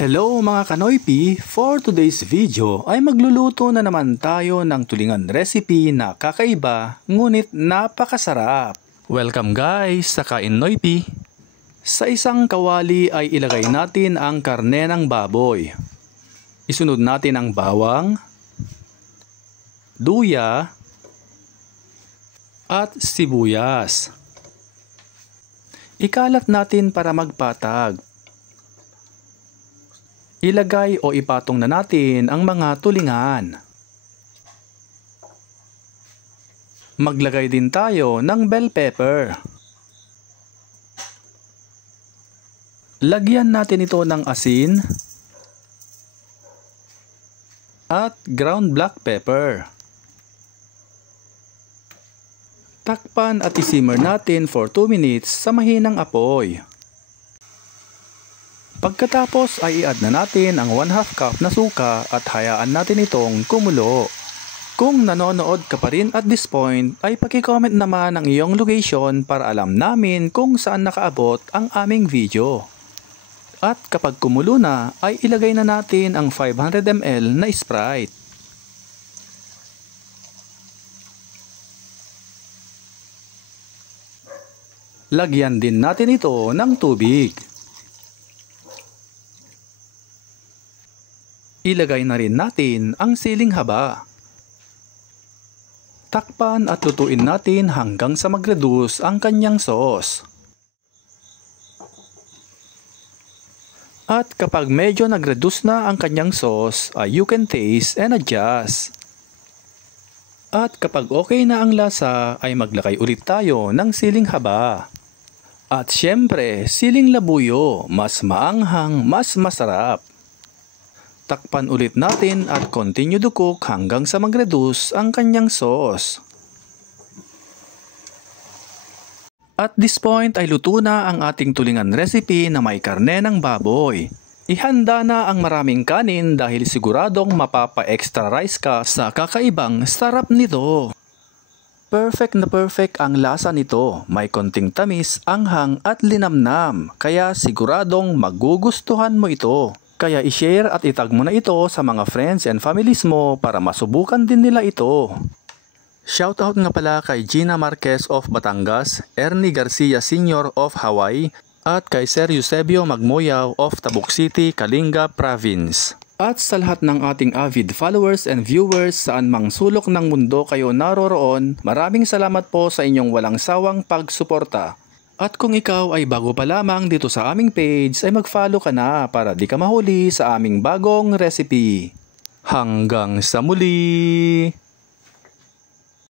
Hello mga Kanoypi! For today's video ay magluluto na naman tayo ng tulingan recipe na kakaiba ngunit napakasarap. Welcome guys sa Kain Noypi! Sa isang kawali ay ilagay natin ang karne ng baboy. Isunod natin ang bawang, luya, at sibuyas. Ikalat natin para magpatag. Ilagay o ipatong na natin ang mga tulingan. Maglagay din tayo ng bell pepper. Lagyan natin ito ng asin at ground black pepper. Takpan at isimmer natin for 2 minutes sa mahinang apoy. Pagkatapos ay i-add na natin ang 1/2 cup na suka at hayaan natin itong kumulo. Kung nanonood ka pa rin at this point ay paki-comment naman ang iyong location para alam namin kung saan nakaabot ang aming video. At kapag kumulo na ay ilagay na natin ang 500 ml na Sprite. Lagyan din natin ito ng tubig. Ilagay na rin natin ang siling haba. Takpan at lutuin natin hanggang sa mag-reduce ang kanyang sauce. At kapag medyo nag-reduce na ang kanyang sauce, you can taste and adjust. At kapag okay na ang lasa, ay maglagay ulit tayo ng siling haba. At syempre, siling labuyo, mas maanghang, mas masarap. Takpan ulit natin at continue to cook hanggang sa mag-reduce ang kanyang sauce. At this point ay luto na ang ating tulingan recipe na may karne ng baboy. Ihanda na ang maraming kanin dahil siguradong mapapa-extra rice ka sa kakaibang sarap nito. Perfect na perfect ang lasa nito. May konting tamis, anghang at linamnam. Kaya siguradong magugustuhan mo ito. Kaya i-share at itag mo na ito sa mga friends and families mo para masubukan din nila ito. Shoutout nga pala kay Gina Marquez of Batangas, Ernie Garcia Sr. of Hawaii, at kay Sir Eusebio Magmoyaw of Tabuk City, Kalinga Province. At sa lahat ng ating avid followers and viewers saan mang sulok ng mundo kayo naroroon, maraming salamat po sa inyong walang sawang pagsuporta. At kung ikaw ay bago pa lamang dito sa aming page ay mag-follow ka na para di ka mahuli sa aming bagong recipe. Hanggang sa muli!